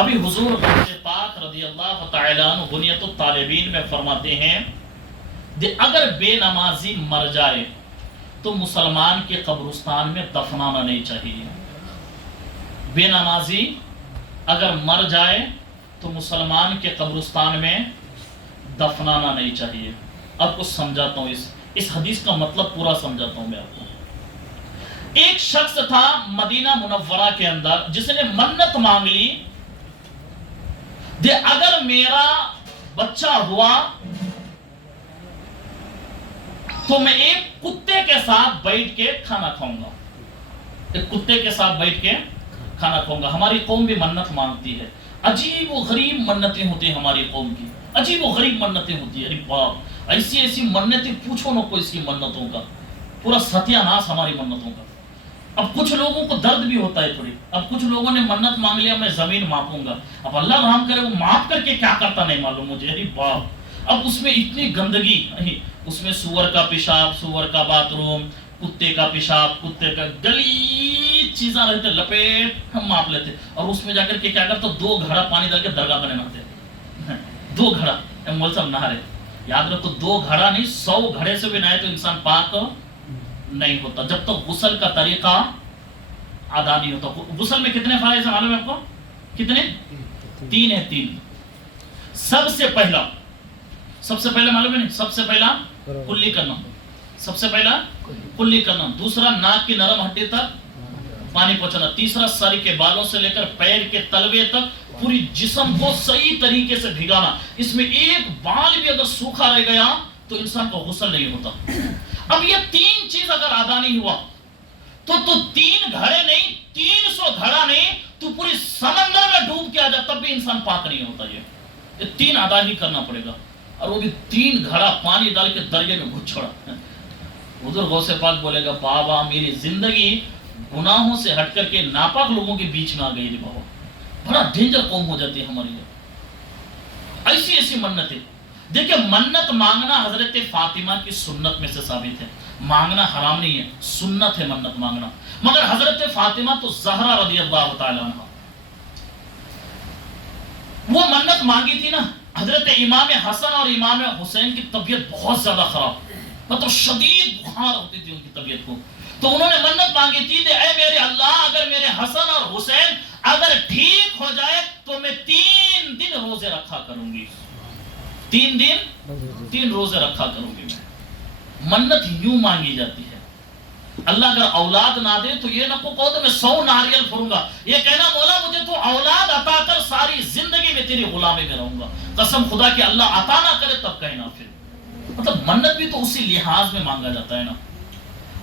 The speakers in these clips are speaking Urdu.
ابھی حضور غوث پاک رضی اللہ تعالیٰ عنہ بنیت الطالبین میں فرماتے ہیں اگر بے نمازی مر جائے تو مسلمان کے قبرستان میں دفنانا نہیں چاہیے. بے نمازی اگر مر جائے تو مسلمان کے قبرستان میں دفنانا نہیں چاہیے. اب کچھ سمجھاتا ہوں، اس حدیث کا مطلب پورا سمجھاتا ہوں میں آپ کو. ایک شخص تھا مدینہ منورہ کے اندر جس نے منت مانگ لی اگر میرا بچہ ہوا تو میں ایک کتے کے ساتھ بیٹھ کے کھانا کھاؤں گا. ایک کتے کے ساتھ بیٹھ کے کھانا کھاؤں گا. ہماری قوم بھی منت مانگتی ہے. عجیب و غریب منتیں ہوتی ہیں ہماری قوم کی، عجیب و غریب منتیں ہوتی ہیں. ارے باپ، ایسی ایسی منتیں پوچھو نہ کوئی اس کی منتوں کا، پورا ستیہ ناش ہماری منتوں کا. اب کچھ لوگوں کو درد بھی ہوتا ہے تھوڑی. اب کچھ لوگوں نے منت مانگ لیا میں زمین ماپوں گا. اب اللہ رحم کرے وہ ماپ کر کے کیا کرتا نہیں معلوم مجھے. ارے باپ، اب اس میں اتنی گندگی، اس میں سور کا پیشاب، سور کا باتھ روم، کتے کا پیشاب، کتے کا گلی چیزاں رہتے لپیٹ ہم ماپ لیتے. اور اس میں جا کر کے کیا کرتے 2 گھڑا پانی ڈال کے درگاہ میں نہاتے. 2 گھڑا مول صاحب نہا رہے. یاد رکھو 2 گھڑا نہیں 100 گھڑے سے بھی نہائے تو انسان پاک نہیں ہوتا جب تک غسل کا طریقہ ادا نہیں ہوتا. غسل میں کتنے فرائض ہیں معلوم ہے آپ کو؟ کتنے؟ 3 ہیں. 3 سب سے پہلا معلوم ہے نہیں؟ سب سے پہلا کلی کرنا. سب سے پہلا کلی کرنا. دوسرا ناک کی نرم ہڈی تک پانی پہنچانا. تیسرا سر کے بالوں سے لے کر پیر کے تلوے تک پوری جسم کو صحیح طریقے سے بھگانا. اس میں ایک بال بھی اگر سوکھا رہ گیا تو انسان کو غسل نہیں ہوتا. اب یہ 3 چیز اگر ادا نہیں ہوا تو 3 گھڑے نہیں 300 گھڑا نہیں تو پوری سمندر میں ڈوب کے آ جائے تب بھی انسان پاک نہیں ہوتا. یہ 3 ادا ہی کرنا پڑے گا. اور وہ بھی 3 گھڑا پانی ڈال کے دریا میں گھس چھوڑا. حضور غوث پاک بولے گا بابا میری زندگی گناہوں سے ہٹ کر کے ناپاک لوگوں کے بیچ میں آ گئی. بابا بڑا ڈینجر قوم ہو جاتی ہے ہماری. ایسی ایسی منتیں. دیکھیں منت مانگنا حضرت فاطمہ کی سنت میں سے ثابت ہے. مانگنا حرام نہیں ہے، سنت ہے منت مانگنا. مگر حضرت فاطمہ تو زہرا رضی اللہ تعالی عنہ وہ منت مانگی تھی نا. حضرت امام حسن اور امام حسین کی طبیعت بہت زیادہ خراب، مطلب شدید بخار ہوتی تھی ان کی طبیعت کو. تو انہوں نے منت مانگی تھی اے میرے اللہ اگر میرے حسن اور حسین اگر ٹھیک ہو جائے تو میں 3 دن روزے رکھا کروں گی. 3 دن 3 روزے رکھا کروں گی. میں منت یوں مانگی جاتی ہے. اللہ اگر اولاد نہ دے تو یہ نہ کہو تو میں 100 ناریل پھروں گا. یہ کہنا مولا مجھے تو اولاد عطا کر ساری زندگی میں تیری غلامی میں رہوں گا. قسم خدا کہ اللہ عطا نہ کرے تب کہنا. پھر مطلب منت بھی تو اسی لحاظ میں مانگا جاتا ہے نا.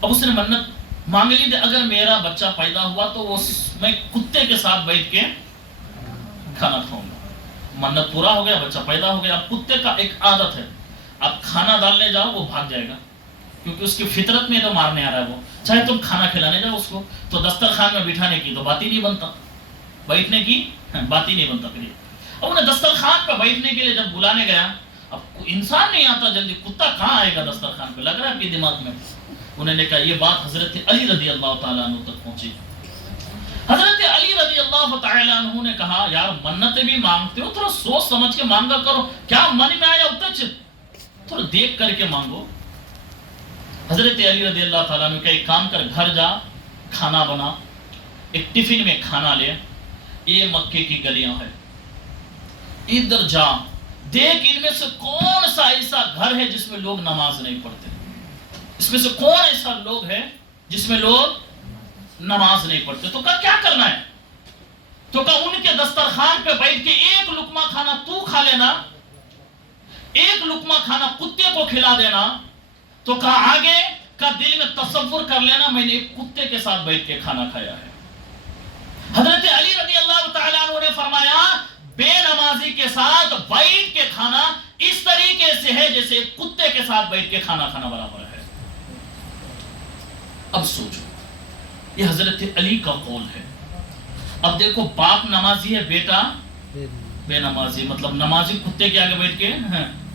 اب اس نے منت مانگ لی اگر میرا بچہ پیدا ہوا تو میں کتے کے ساتھ بیٹھ کے کھانا کھاؤں گا. منت پورا ہو گیا، بچہ پیدا ہو گیا. اب کتے کا ایک عادت ہے، آپ کھانا ڈالنے جاؤ وہ بھاگ جائے گا کیونکہ اس کی فطرت میں تو مارنے آ رہا ہے. وہ چاہے تم کھانا کھلانے جاؤ اس کو تو دسترخوان میں بٹھانے کی تو بات ہی نہیں بنتا، بیٹھنے کی بات ہی نہیں بنتا. اب انہیں دسترخوان پہ بیٹھنے کے لیے جب بلانے گیا، اب انسان نہیں آتا جلدی، کتا کہاں آئے گا دسترخوان پہ، لگ رہا ہے آپ کے دماغ میں. انہوں نے کہا یہ بات حضرت علی رضی اللہ تعالیٰ عنہ تک پہنچی. حضرت علی رضی اللہ تعالیٰ عنہ نے کہا یار منتیں بھی مانگتے ہو تھوڑا سوچ سمجھ کے مانگا کرو، کیا من میں آیا اتنا تھوڑا دیکھ کر کے مانگو. حضرت علی رضی اللہ تعالیٰ عنہ کہ ایک کام کر گھر جا، کھانا بنا، ایک ٹفن میں کھانا لے، یہ مکے کی گلیاں ہیں، ادھر جا دیکھ ان میں سے کون سا ایسا گھر ہے جس میں لوگ نماز نہیں پڑھتے. اس میں سے کون ایسا لوگ ہے جس میں لوگ نماز نہیں پڑھتے. تو کیا کرنا ہے؟ تو کہ ان کے دسترخوان پہ بیٹھ کے 1 لقمہ کھانا تو کھا لینا، 1 لقمہ کھانا کتے کو کھلا دینا. تو کہا آگے کا دل میں تصور کر لینا میں نے ایک کتے کے ساتھ بیٹھ کے کھانا کھایا ہے. حضرت علی رضی اللہ تعالیٰ عنہ نے فرمایا بے نمازی کے ساتھ بیٹھ کے کھانا اس طریقے سے ہے جیسے ایک کتے کے ساتھ بیٹھ کے کھانا کھانا برابر ہے. اب سوچو یہ حضرت علی کا قول ہے. اب دیکھو باپ نمازی ہے، بیٹا بے نمازی. مطلب نمازی کتے کے آگے بیٹھ کے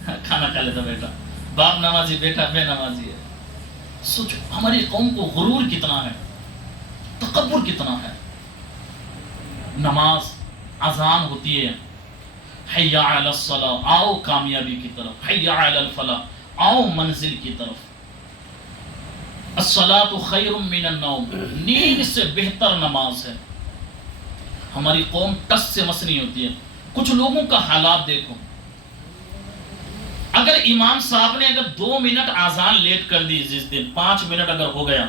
کھانا کھا لیتا بیٹا، باپ نمازی بیٹا بے نمازی ہے. سوچو ہماری قوم کو غرور کتنا ہے، تکبر کتنا ہے. نماز اذان ہوتی ہے، حی علی الصلاۃ، آؤ کامیابی کی طرف، حی علی الفلاح، آؤ منزل کی طرف. الصلاۃ خیر من النوم، نیند سے بہتر نماز ہے. ہماری قوم ٹس سے مس نہیں ہوتی ہے. کچھ لوگوں کا حالات دیکھو، اگر امام صاحب نے اگر 2 منٹ آزان لیٹ کر دی، جس دن 5 منٹ اگر ہو گیا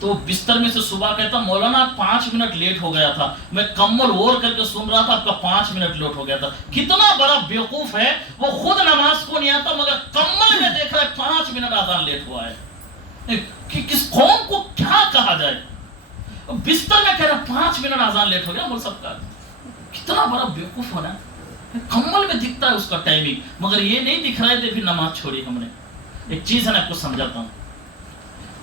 تو بستر میں سے صبح کہتا مولانا 5 منٹ لیٹ ہو گیا تھا، میں کمبل اوڑھ کر کے سن رہا تھا، آپ کا 5 منٹ لیٹ ہو گیا تھا. کتنا بڑا بیوقوف ہے وہ، خود نماز کو نہیں آتا مگر کمبل میں دیکھ رہا ہے 5 منٹ آزان لیٹ ہوا ہے. کہ کس قوم کو کیا کہا جائے؟ بستر میں کہہ رہا 5 منٹ آزان لیٹ ہو گیا. بول سب کا کتنا بڑا بیوقوف ہونا ہے. کمبل میں دکھتا ہے اس کا ٹائمنگ، مگر یہ نہیں دکھ رہا ہے تو پھر نماز چھوڑی ہم نے. ایک چیز ہے میں آپ کو سمجھاتا ہوں.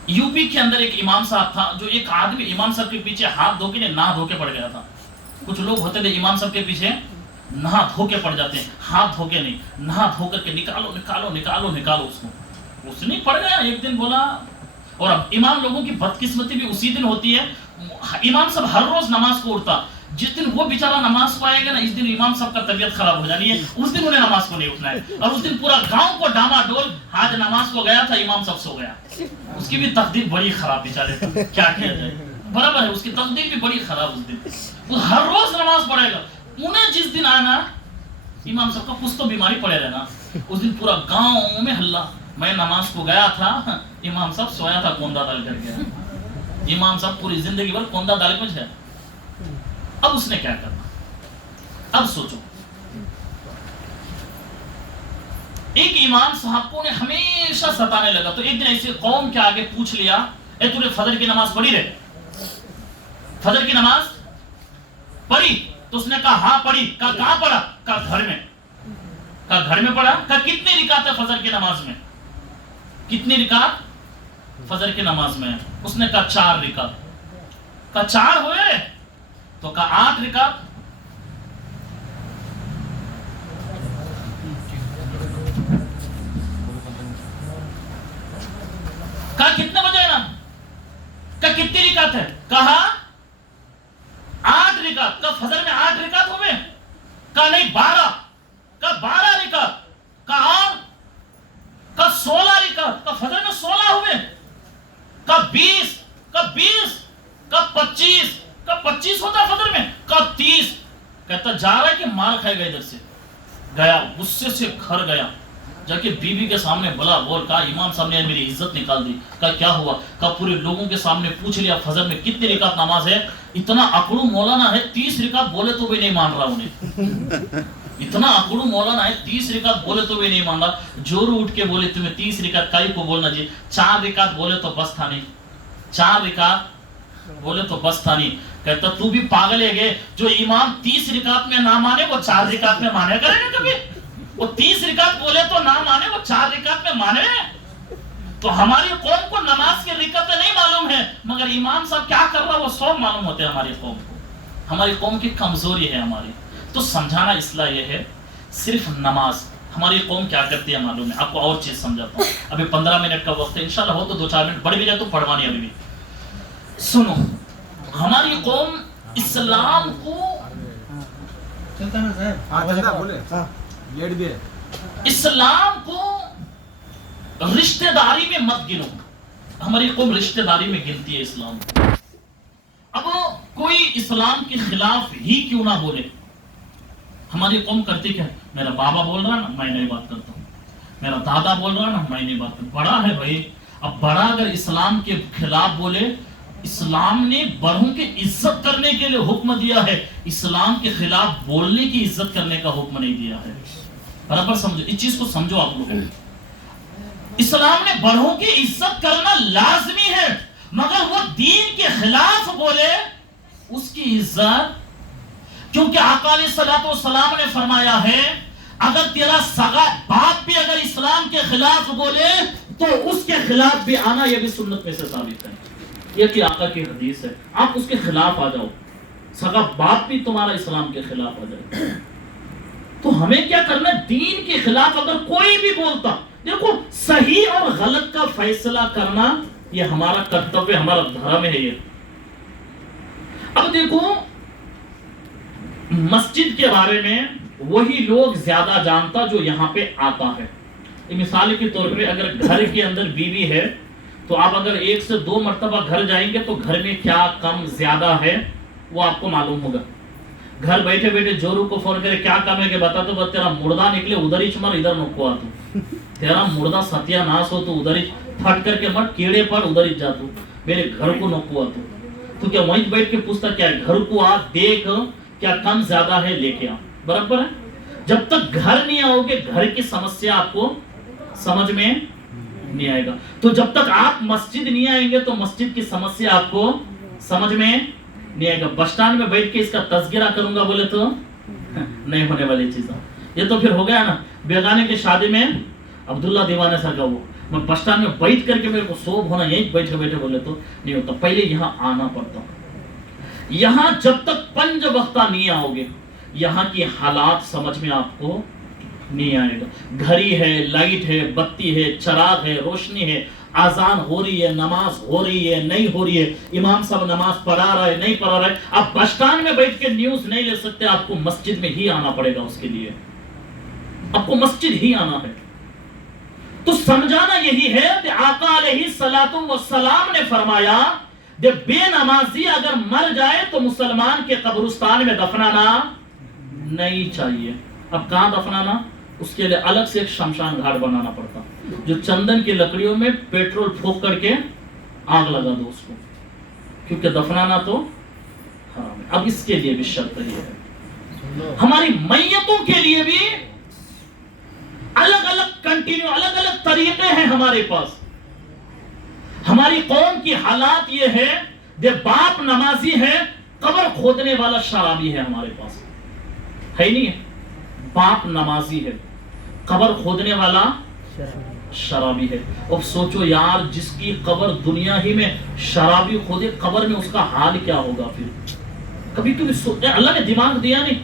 یو پی کے اندر ایک امام صاحب تھا، جو ایک آدمی امام صاحب کے پیچھے ہاتھ دھو کے نہا دھو کے پڑ گیا تھا. کچھ لوگ ہوتے تھے امام صاحب کے پیچھے نہا دھو کے پڑ جاتے ہیں، ہاتھ دھو کے نہیں، نہا دھو کر کے نکالو نکالو نکالو نکالو اس کو. اس نے پڑ گیا ایک دن بولا. اور اب امام لوگوں کی بدقسمتی بھی اسی دن ہوتی ہے. امام صاحب ہر روز نماز کو اٹھتا، جس دن وہ بیچارہ نماز کو آئے گا نا، اس دن امام صاحب کا طبیعت خراب ہو جانی ہے، اس دن انہیں نماز کو نہیں اٹھنا ہے. اور اس دن پورا گاؤں کو ڈاما ڈول، آج نماز کو گیا تھا امام صاحب سو گیا. اس کی بھی تقدیر بڑی خراب بیچارے، کیا کیا جائے. برابر ہے، اس کی تقدیر بھی بڑی خراب. اس دن وہ ہر روز نماز پڑھے گا، انہیں جس دن آنا امام صاحب کا کچھ تو بیماری پڑے رہنا، اس دن پورا گاؤں میں ہلہ. میں نماز کو گیا تھا، امام صاحب سویا تھا کوندہ ڈال کر کے. امام صاحب پوری زندگی بھر کوندہ ڈال میں ہے. اب اس نے کیا کرنا؟ اب سوچو. ایک امام صاحب کو نے ہمیشہ ستانے لگا، تو ایک دن ایسے قوم کے آگے پوچھ لیا، اے تو نے فجر کی نماز پڑھی رہے؟ فجر کی نماز پڑھی؟ تو اس نے کہا ہاں پڑھی. کہا کہاں پڑھا؟ کہا گھر میں. کہا گھر میں پڑھا. کہا کتنی رکعت ہے فجر کی نماز میں؟ کتنی رکعت فجر کی نماز میں؟ اس نے کہا 4 رکعت. کہا 4 ہوئے؟ تو کہا 8 رکعت. کہا کتنے بجے نا؟ کہا کتنی رکعت ہے؟ کہا 8 رکعت. کہا فجر میں 8 رکعت ہوئے؟ کہا نہیں 12. کہا 12 رکعت. کہا اور؟ کہا 16 رکعت. کہا فجر میں 16 ہوئے؟ کہا 20. کہا 20. کہا 25. کہا 25 ہوتا فجر میں؟ کہا 30. کہتا جا رہا ہے کہ مار کھائے گا. ادھر سے گیا، غصے سے گھر گیا، جا کے بیوی کے سامنے بلا بول. کہا امام صاحب نے میری عزت نکال دی. کہا کیا ہوا؟ کہا پورے لوگوں کے سامنے پوچھ لیا فجر میں کتنی رکعت نماز ہے. اتنا اکڑو مولانا ہے 30 رکعت بولے تو بھی نہیں مان رہا انہیں. اتنا اکڑو مولانا ہے 30 رکعت بولے تو بھی نہیں مان رہا. جورو اٹھ کے بولے تمہیں 30 رکعت کائی کو بولنا جی؟ 4 رکعت بولے تو بس تھا نہیں. 4 رکعت بولے تو بس تھا نہیں. کہتا تو بھی پاگل ہے گے، جو امام 30 رکعت میں نہ مانے وہ 4 رکعت میں مانے کرے گا کبھی؟ وہ 30 رکعت بولے تو نہ مانے، وہ 4 رکعت میں مانے. تو ہماری قوم کو نماز کی رکعتیں نہیں معلوم ہے، مگر امام صاحب کیا کر رہا وہ سب معلوم ہوتے ہیں ہماری قوم کو. ہماری قوم کی کمزوری ہے ہماری. تو سمجھانا اصلاح یہ ہے، صرف نماز ہماری قوم کیا کرتی ہے معلوم ہے. آپ کو اور چیز سمجھاتا ہوں. ابھی 15 منٹ کا وقت ہے، انشاءاللہ ہو تو 2-4 منٹ بڑھ بھی جائے تو پڑھوانی. ابھی بھی سنو، ہماری قوم اسلام کو اسلام کو رشتہ داری میں مت گنو. ہماری قوم رشتہ داری میں گنتی ہے اسلام. اب کوئی اسلام کے خلاف ہی کیوں نہ بولے، ہماری قوم کرتی کیا؟ میرا بابا بول رہا نا میں نہیں بات کرتا ہوں، میرا دادا بول رہا نا میں نہیں بات کرتا. بڑا ہے بھائی. اب بڑا اگر اسلام کے خلاف بولے، اسلام نے بڑوں کی عزت کرنے کے لیے حکم دیا ہے، اسلام کے خلاف بولنے کی عزت کرنے کا حکم نہیں دیا ہے. برابر سمجھو، اس چیز کو سمجھو آپ لوگ. اسلام نے بڑوں کی عزت کرنا لازمی ہے، مگر وہ دین کے خلاف بولے اس کی عزت، کیونکہ آقا علیہ الصلوۃ والسلام نے فرمایا ہے اگر تیرا سگا باپ بھی اگر اسلام کے خلاف بولے تو اس کے خلاف بھی آنا، یہ بھی سنت میں سے ثابت ہے. یہ کہ آقا کی حدیث ہے، آپ اس کے خلاف آ جاؤ، سگا باپ بھی تمہارا اسلام کے خلاف آ جائے. تو ہمیں کیا کرنا ہے؟ دین کے خلاف اگر کوئی بھی بولتا، دیکھو صحیح اور غلط کا فیصلہ کرنا یہ ہمارا کرتویہ، ہمارا دھرم ہے. یہ اب دیکھو مسجد کے بارے میں وہی لوگ زیادہ جانتا جو یہاں پہ آتا ہے. مثال کے طور پہ اگر گھر کے اندر بیوی ہے تو آپ اگر 1 سے 2 مرتبہ گھر جائیں گے تو گھر میں کیا کم زیادہ ہے وہ آپ کو معلوم ہوگا. گھر بیٹھے بیٹھے جورو کو فون کرے کیا کام ہے کہ بتا تو تیرا مردہ نکلے ادھر ہی چمر ادھر نکو آ تو تیرا مردہ ستیہ ناس ہو تو ادھر ہی پھٹ کر کے مت کیڑے پڑ ادھر ہی جا تو میرے گھر کو نکو آ تو کیا وہیں بیٹھ کے پوچھتا کیا گھر کو آ دیکھ کیا کم زیادہ ہے لے کے آ. برابر ہے. جب تک گھر نہیں آؤ گے گھر کی سمسیا آپ کو سمجھ میں نہیں آئے گا. تو جب تک آپ مسجد نہیں آئیں گے تو مسجد کی سمسیا آپ کو سمجھ میں نہیں آئے گا. بس اسٹینڈ میں بیٹھ کے اس کا تذکرہ کروں گا بولے تو نہیں ہونے والی چیزیں. یہ تو پھر ہو گیا نا بیگانے کی شادی میں عبداللہ دیوانے سر کا وہ میں بس اسٹینڈ میں بیٹھ کر کے میرے کو سوب ہونا یہیں بیٹھے بیٹھے بولے تو نہیں ہوتا. پہلے یہاں آنا پڑتا. یہاں جب تک 5 وقتہ نہیں آؤ گے یہاں کی حالات سمجھ میں آپ کو نہیں آئے گا. گھڑی ہے, لائٹ ہے, بتی ہے, چراغ ہے, روشنی ہے, آزان ہو رہی ہے, نماز ہو رہی ہے, نہیں ہو رہی ہے, امام صاحب نماز پڑھا رہا ہے, نہیں پڑھا رہا ہے. آپ بس اسٹینڈ میں بیٹھ کے نیوز نہیں لے سکتے. آپ کو مسجد میں ہی آنا پڑے گا. اس کے لیے آپ کو مسجد ہی آنا ہے. تو سمجھانا یہی ہے کہ آقا علیہ الصلوۃ والسلام نے فرمایا کہ بے نمازی اگر مر جائے تو مسلمان کے قبرستان میں دفنانا نہیں چاہیے. اب کہاں دفنانا؟ اس کے لیے الگ سے ایک شمشان گھاٹ بنانا پڑتا جو چندن کی لکڑیوں میں پیٹرول پھونک کر کے آگ لگا دو اس کو, کیونکہ دفنانا تو حرام ہے. اب اس کے لیے بھی شرط یہ ہے. ہماری میتوں کے لیے بھی الگ الگ کنٹینیو الگ الگ طریقے ہیں ہمارے پاس. ہماری قوم کی حالات یہ ہے کہ باپ نمازی ہے, قبر کھودنے والا شرابی ہے. ہمارے پاس ہے نہیں ہے. باپ نمازی ہے, قبر کھودنے والا شرابی ہے. اب سوچو یار جس کی قبر دنیا ہی میں شرابی کھودے قبر میں اس کا حال کیا ہوگا. پھر کبھی کبھی اللہ نے دماغ دیا نہیں,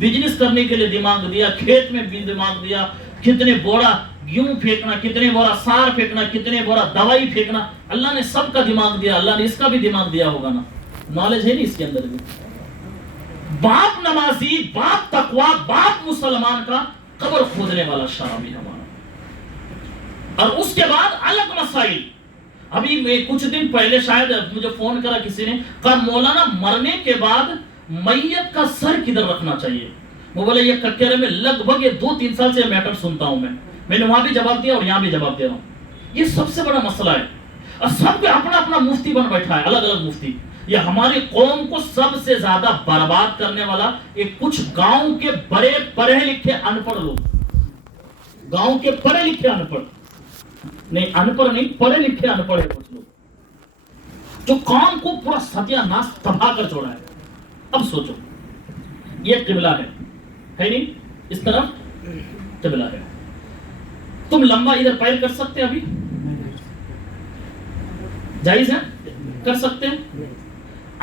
بزنس کرنے کے لیے دماغ دیا, کھیت میں بھی دماغ دیا, کتنے بوڑا گیہوں پھینکنا, کتنے بوڑا سار پھینکنا, کتنے بوڑا دوائی پھینکنا, اللہ نے سب کا دماغ دیا. اللہ نے اس کا بھی دماغ دیا ہوگا نا, نالج ہے نہیں اس کے اندر بھی. باپ نمازی, باپ تقوی, باپ مسلمان کا قبر کھودنے والا شرابی ہمارا. اور اس کے بعد الگ مسائل. ابھی میں کچھ دن پہلے شاید مجھے فون کرا کسی نے, کہا مولانا مرنے کے بعد میت کا سر کدھر رکھنا چاہیے. وہ بولے یہ ککرے میں لگ بھگ 2-3 سال سے میٹر سنتا ہوں میں نے وہاں بھی جواب دیا اور یہاں بھی جواب دے رہا ہوں. یہ سب سے بڑا مسئلہ ہے اور سب کو اپنا اپنا مفتی بن بیٹھا ہے, الگ الگ مفتی. یہ ہماری قوم کو سب سے زیادہ برباد کرنے والا ایک کچھ گاؤں کے بڑے پڑھے لکھے ان پڑھ لوگ, گاؤں کے پڑھے لکھے ان پڑھ نہیں, ان پڑھ نہیں, پڑھے لکھے ان پڑھ کچھ لوگ جو قوم کو پورا ستیہ ناس تباہ کر چھوڑا ہے. اب سوچو یہ قبلہ ہے نہیں, اس طرف قبلہ ہے. تم لمبا ادھر پیر کر سکتے ابھی جائز ہے, کر سکتے ہیں.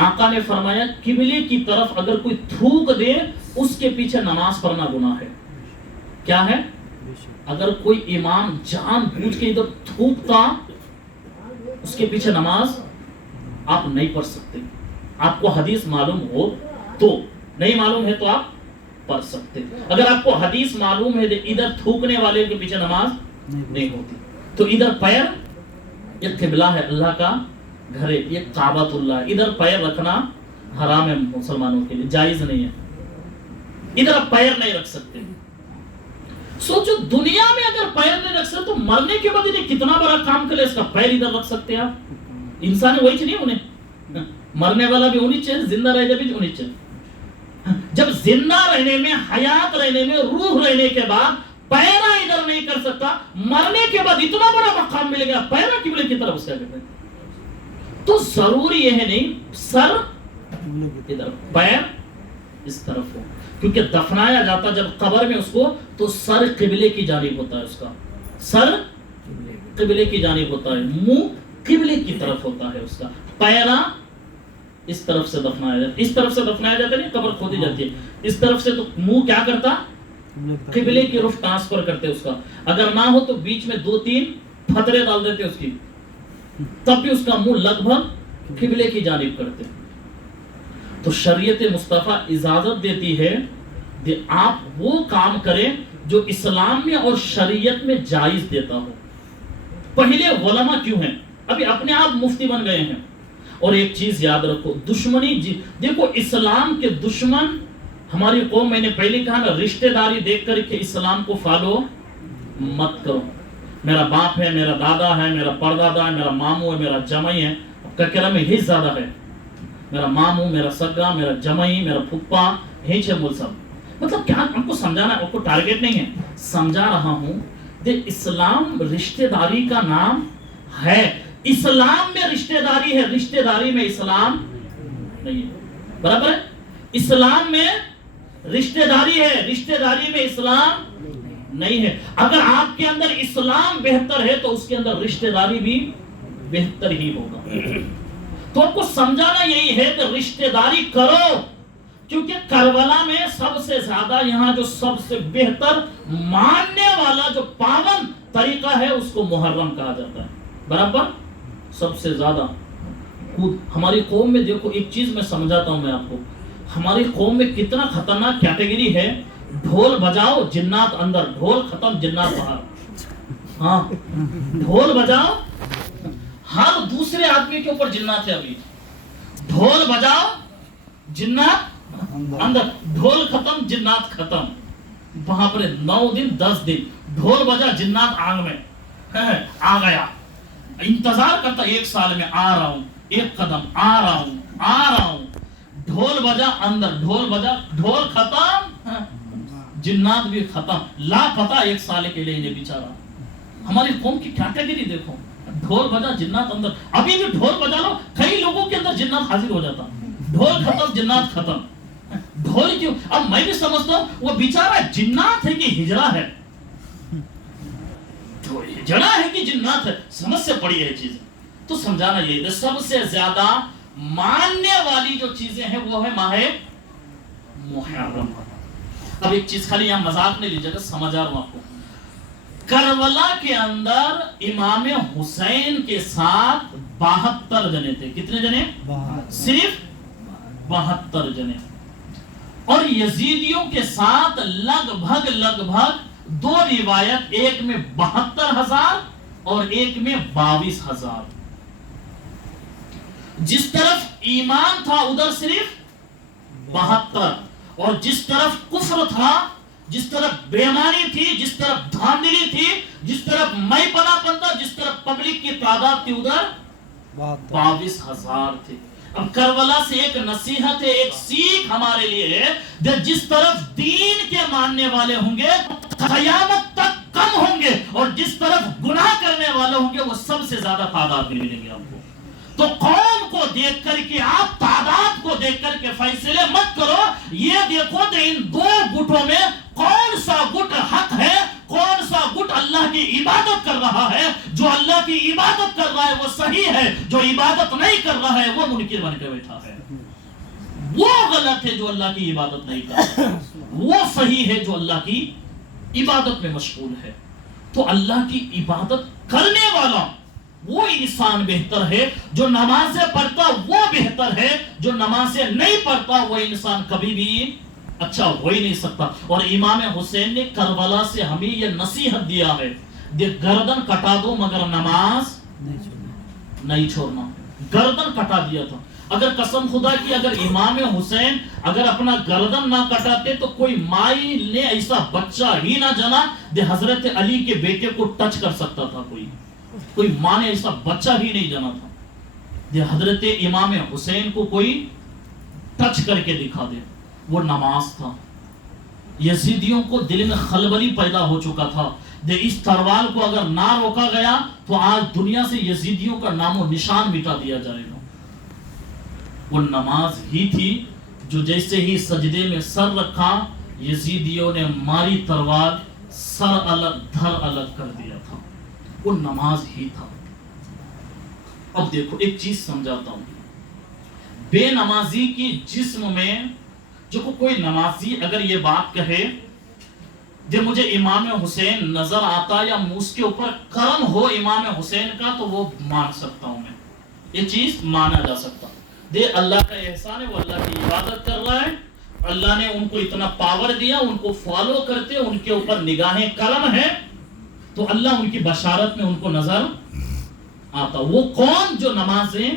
آقا نے فرمایا قبلے کی طرف اگر کوئی تھوک دے اس کے پیچھے نماز پڑھنا گناہ ہے. کیا ہے؟ اگر کوئی امام جان بوجھ کے ادھر تھوکتا اس کے پیچھے نماز آپ نہیں پڑھ سکتے. آپ کو حدیث معلوم ہو تو, نہیں معلوم ہے تو آپ پڑھ سکتے. اگر آپ کو حدیث معلوم ہے کہ ادھر تھوکنے والے کے پیچھے نماز نہیں ہوتی تو ادھر پیر, یہ قبلہ ہے اللہ کا گھر ہے, یہ کعبۃ اللہ ہے, ادھر پیر رکھنا حرام ہے مسلمانوں کے لیے, جائز نہیں ہے. ادھر آپ پیر نہیں رکھ سکتے. سوچو دنیا میں اگر پیر نہیں رکھ سکتے تو مرنے کے بعد انہیں کتنا بڑا کام کرے, اس کا پیر ادھر رکھ سکتے ہیں آپ. انسان وہی نہیں انہیں, مرنے والا بھی ہونی چاہیے, زندہ رہنے بھی ہونی چاہیے. جب زندہ رہنے میں, حیات رہنے میں, روح رہنے کے بعد پیرا ادھر نہیں کر سکتا, مرنے کے بعد اتنا بڑا مقام ملے گا پیرا قبلے کی طرف اس کا کہتے ہیں. تو ضروری یہ ہے نہیں سر ادھر پیر اس طرف ہو, کیونکہ دفنایا جاتا جب قبر میں اس کو تو سر قبلے کی جانب ہوتا ہے, اس کا سر قبلے کی جانب ہوتا ہے, منہ قبلے کی طرف ہوتا ہے, اس کا پیرا اس طرف سے دفنایا جاتا ہے. اس طرف سے دفنایا جاتا ہے نہیں, قبر کھودی جاتی ہے اس طرف سے, تو منہ کیا کرتا, قبلے کی رخ ٹرانسفر کرتے اس کا. اگر نہ ہو تو بیچ میں 2-3 پھترے ڈال دیتے اس کی, تب بھی اس کا منہ لگ بھگ قبلے کی جانب کرتے. تو شریعت مصطفیٰ اجازت دیتی ہے کہ آپ وہ کام کریں جو اسلام میں اور شریعت میں جائز دیتا ہو. پہلے علماء کیوں ہیں؟ ابھی اپنے آپ مفتی بن گئے ہیں. اور ایک چیز یاد رکھو، دشمنی دیکھو، اسلام کے دشمن ہماری قوم، میں نے پہلے کہا نا، رشتہ داری دیکھ کر کے اسلام کو فالو مت کرو. میرا باپ ہے، میرا دادا ہے، میرا پردادا ہے، میرا ماموں ہے، میرا جمعی ہے. اب ککرہ میں ہی زیادہ ہے، میرا ماموں، میرا سگا، میرا جمعی، میرا پھپا، ہی چھے مول سب. مطلب کیا ہم کو سمجھانا ہے؟ آپ کو ٹارگٹ نہیں ہے، سمجھا رہا ہوں. اسلام رشتہ داری کا نام ہے. اسلام میں رشتہ داری ہے، رشتہ داری میں اسلام نہیں ہے. برابر ہے؟ اسلام میں رشتہ داری ہے، رشتہ داری میں اسلام نہیں ہے. اگر آپ کے اندر اسلام بہتر ہے تو اس کے اندر رشتہ داری بھی بہتر ہی ہوگا. تو آپ کو سمجھانا یہی ہے کہ رشتہ داری کرو، کیونکہ کربلا میں سب سے زیادہ، یہاں جو سب سے بہتر ماننے والا جو پابند طریقہ ہے اس کو محرم کہا جاتا ہے. برابر؟ سب سے زیادہ ہماری قوم میں دیکھو، ایک چیز میں سمجھاتا ہوں میں آپ کو، ہماری قوم میں کتنا خطرناک کیٹیگری ہے. ڈھول بجاؤ جنات اندر، ڈھول ختم جنات باہر. ہاں، ڈھول بجاؤ، ہر دوسرے آدمی کے اوپر جنات ہے. ابھی ڈھول بجاؤ جنات اندر، ڈھول ختم جنات ختم. وہاں پر 9 دن 10 دن ڈھول بجا، جنات آنگ میں آ گیا. انتظار کرتا، 1 سال میں آ رہا ہوں، 1 قدم آ رہا ہوں، آ رہا ہوں. ڈھول بجا اندر، ڈھول بجا، ڈھول ختم، جنات بھی ختم. لاپتہ 1 سال کے لیے بیچارہ. ہماری قوم کی کیٹیگری دیکھو، ڈھول بجا جنات اندر. ابھی بھی ڈھول بجا لو، کئی لوگوں کے اندر جنات حاضر ہو جاتا. ڈھول ختم جنات ختم. ڈھول کیوں؟ اب میں بھی سمجھتا ہوں وہ بیچارہ جنات ہے کہ ہجرا ہے. ہجرا ہے کہ جنات ہے، سمجھ سے پڑی ہے چیز. تو سمجھانا یہ ہے، سب سے زیادہ ماننے والی جو چیزیں ہیں وہ ہے ماہ محرم. اب ایک چیز خالی یہاں مذاق نہیں لیجیے گا، سمجھ آ رہا ہوں آپ کو. کربلا کے اندر امام حسین کے ساتھ 72 جنے تھے. کتنے جنے؟ صرف 72 جنے. اور یزیدیوں کے ساتھ لگ بھگ 2 روایت، ایک میں 72,000 اور ایک میں 22,000. جس طرف ایمان تھا ادھر صرف 72، اور جس طرف کفر تھا، جس طرف بیماری تھی، جس طرف دھاندلی تھی، جس طرف میں پناہ تھا، جس طرف پبلک کی تعداد تھی، ادھر 22,000 تھے. اب کربلا سے ایک نصیحت ہے، ایک سیکھ ہمارے لیے ہے، جس طرف دین کے ماننے والے ہوں گے قیامت تک کم ہوں گے، اور جس طرف گناہ کرنے والے ہوں گے وہ سب سے زیادہ تعداد میں ملیں گے آپ کو. تو قوم کو دیکھ کر کے، آپ تعداد کو دیکھ کر کے فیصلے مت کرو. یہ دیکھو کہ ان 2 گٹوں میں کون سا گٹ حق ہے، کون سا گٹ اللہ کی عبادت کر رہا ہے. جو اللہ کی عبادت کر رہا ہے وہ صحیح ہے، جو عبادت نہیں کر رہا ہے وہ منکر بن کے بیٹھا ہے. وہ غلط ہے جو اللہ کی عبادت نہیں کر رہا، وہ صحیح ہے جو اللہ کی عبادت میں مشغول ہے. تو اللہ کی عبادت کرنے والا وہ انسان بہتر ہے. جو نمازیں پڑھتا وہ بہتر ہے، جو نمازیں نہیں پڑھتا وہ انسان کبھی بھی اچھا ہو ہی نہیں سکتا. اور امام حسین نے کربلا سے ہمیں یہ نصیحت دیا ہے، گردن کٹا دو مگر نماز نہیں چھوڑنا. گردن کٹا دیا تھا. اگر قسم خدا کی، اگر امام حسین اگر اپنا گردن نہ کٹاتے تو کوئی مائی نے ایسا بچہ ہی نہ جنا جو حضرت علی کے بیٹے کو ٹچ کر سکتا تھا. کوئی ماں نے ایسا بچہ ہی نہیں جنا تھا جو حضرت امام حسین کو کوئی ٹچ کر کے دکھا دے. وہ نماز تھا. یزیدیوں کو دل میں خلبلی پیدا ہو چکا تھا. اس تلوار کو اگر نہ روکا گیا تو آج دنیا سے یزیدیوں کا نام و نشان مٹا دیا جائے گا. وہ نماز ہی تھی جو جیسے ہی سجدے میں سر رکھا، یزیدیوں نے ماری تلوار، سر الگ دھر الگ کر دیا تھا. وہ نماز ہی تھا. اب دیکھو ایک چیز سمجھاتا ہوں. بے نمازی کی جسم میں جو کوئی نمازی اگر یہ بات کہے جب مجھے امام حسین نظر آتا یا اس کے اوپر کرم ہو امام حسین کا، تو وہ مان سکتا ہوں میں، یہ چیز مانا جا سکتا. دے اللہ کا احسان ہے، وہ اللہ کی عبادت کر رہا ہے، اللہ نے ان کو اتنا پاور دیا، ان کو فالو کرتے، ان کے اوپر نگاہیں کرم ہے، تو اللہ ان کی بشارت میں ان کو نظر آتا. وہ کون جو نمازیں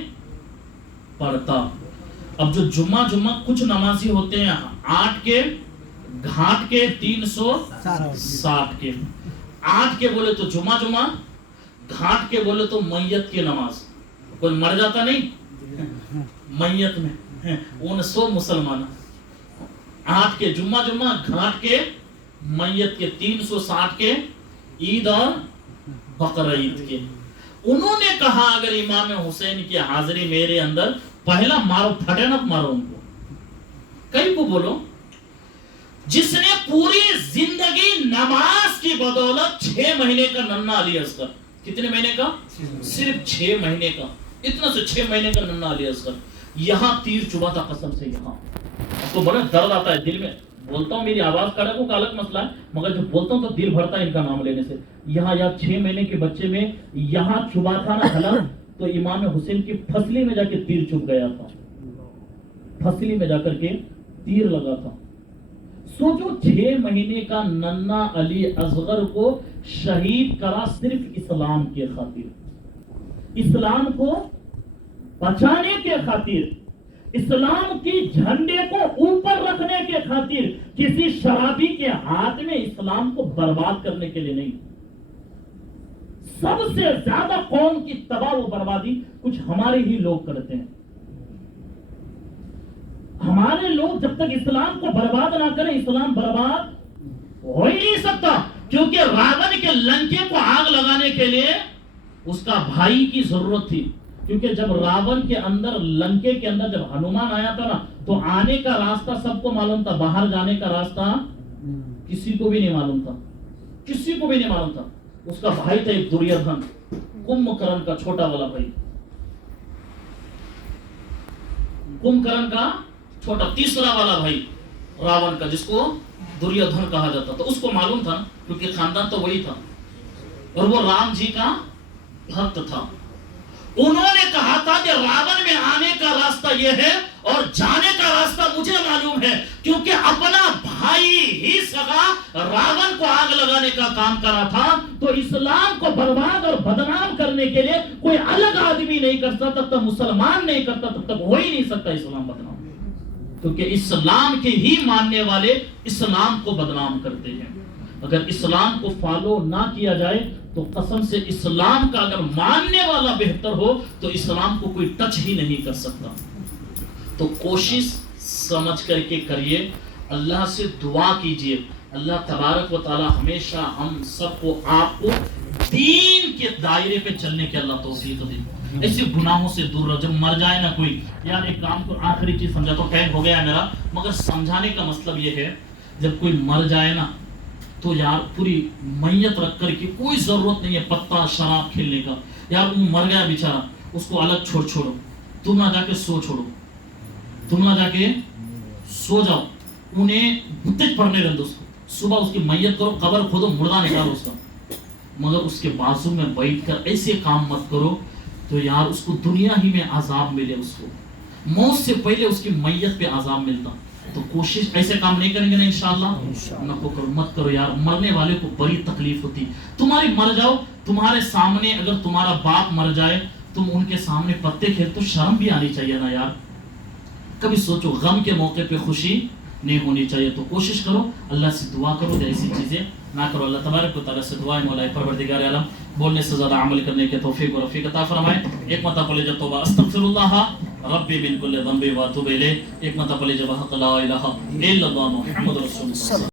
پڑھتا. اب جو جمعہ کچھ نمازی ہوتے ہیں 8 کے گھاٹ کے 360 کے. 8 کے بولے تو جمعہ گھاٹ کے بولے تو میت کی نماز. کوئی مر جاتا نہیں میت میں 900 مسلمان. 8 کے جمعہ گھاٹ کے میت کے 360 کے عید اور بقر عید کے. انہوں نے کہا اگر امام حسین کی حاضری میرے اندر، پہلا مارو پھٹنک مارو ان کو. کئی کو بولو جس نے پوری زندگی نماز کی بدولت 6 مہینے کا ننھا علی اصغر، کتنے مہینے کا؟ صرف 6 مہینے کا. اتنا سے 6 مہینے کا ننھا علی اصغر یہاں تیر چبھا تھا قسم سے. یہاں تو بڑا درد آتا ہے دل میں. بولتا ہوں میری آواز کڑک ہو کا الگ مسئلہ ہے، مگر جب بولتا ہوں تو دل بھرتا ہے ان کا نام لینے سے. یہاں 6 مہینے کے بچے میں یہاں چبھا تھا نا حلق، تو امام حسین کی پھسلی میں جا کے تیر چبھ گیا تھا. پھسلی میں جا کر کے تیر لگا تھا. سوچو 6 مہینے کا ننھا علی اصغر کو شہید کرا صرف اسلام کے خاطر، اسلام کو بچانے کے خاطر، اسلام کی جھنڈے کو اوپر رکھنے کے خاطر، کسی شرابی کے ہاتھ میں اسلام کو برباد کرنے کے لیے نہیں. سب سے زیادہ قوم کی تباہ و بربادی کچھ ہمارے ہی لوگ کرتے ہیں. ہمارے لوگ جب تک اسلام کو برباد نہ کریں اسلام برباد ہو ہی نہیں سکتا. کیونکہ راون کے لنکے کو آگ لگانے کے لیے اس کا بھائی کی ضرورت تھی. کیونکہ جب راون کے اندر لنکے کے اندر جب ہنومان آیا تھا نا تو آنے کا راستہ سب کو معلوم تھا، باہر جانے کا راستہ کسی کو بھی نہیں معلوم تھا، کسی کو بھی نہیں معلوم تھا. اس کا بھائی تھا ایک دریودھن، کمبکرن کا چھوٹا والا بھائی، کمبکرن کا چھوٹا تیسرا والا بھائی راون کا، جس کو دریودھن کہا جاتا تھا. اس کو معلوم تھا کیونکہ خاندان تو وہی تھا اور وہ رام جی کا بھکت تھا. انہوں نے کہا تھا کہ راون میں آنے کا راستہ یہ ہے اور جانے کا راستہ مجھے معلوم ہے، کیونکہ اپنا بھائی ہی سگا راون کو آگ لگانے کا کام کرا تھا. تو اسلام کو برباد اور بدنام کرنے کے لیے کوئی الگ آدمی نہیں کر سکتا، تب تک مسلمان نہیں کرتا تب تک ہو ہی نہیں سکتا اسلام بدنام. کیونکہ اسلام کے ہی ماننے والے اسلام کو بدنام کرتے ہیں. اگر اسلام کو فالو نہ کیا جائے تو قسم سے اسلام کا اگر ماننے والا بہتر ہو تو اسلام کو کوئی ٹچ ہی نہیں کر سکتا. تو کوشش سمجھ کر کے کریے، اللہ سے دعا کیجئے، اللہ تبارک و تعالی ہمیشہ ہم سب کو آپ کو دین کے دائرے پہ چلنے کے اللہ توفیق دے. ایسے گناہوں سے دور رہو. جب مر جائے نا کوئی، یار ایک کام کو آخری چیز سمجھا تو ٹائم ہو گیا ہے میرا، مگر سمجھانے کا مطلب یہ ہے جب کوئی مر جائے نا تو یار پوری میت رکھ کر کے کوئی ضرورت نہیں ہے پتہ شراب کھیلنے کا. یار وہ مر گیا بیچارہ، اس کو الگ چھوڑو، تم نہ جا کے چھوڑو، تم نہ جا کے سو جاؤ، انہیں بتج پڑھنے رہے. اس کو صبح اس کی میت کرو، قبر کھودو، مردہ نکالو اس کا، مگر اس کے بازو میں بیٹھ کر ایسے کام مت کرو تو یار اس کو دنیا ہی میں عذاب ملے، اس کو موت سے پہلے اس کی میت پہ عذاب ملتا. تو کوشش ایسے کام نہیں کریں گے نا انشاءاللہ نہ کرو، مت کرو یار. مرنے والے کو بڑی تکلیف ہوتی. تمہاری مر جاؤ، تمہارے سامنے اگر تمہارا باپ مر جائے، تم ان کے سامنے پتے کھیل تو شرم بھی آنی چاہیے نا یار. کبھی سوچو غم کے موقع پہ خوشی نہیں ہونی چاہیے. تو کوشش کرو، اللہ سے دعا کرو کہ ایسی چیزیں نہ کرو. اللہ تبارک و تعالیٰ سے دعا ہے مولا پروردگار عالم بولنے سے زیادہ عمل کرنے کے توفیق و رفیق عطا فرمائے. ایک مرتبہ پڑھے جب توبہ استغفر اللہ ربی من کل ذنب و اتوب الیہ. ایک مرتبہ پڑھے جب حق لا الہ الا اللہ محمد رسول اللہ.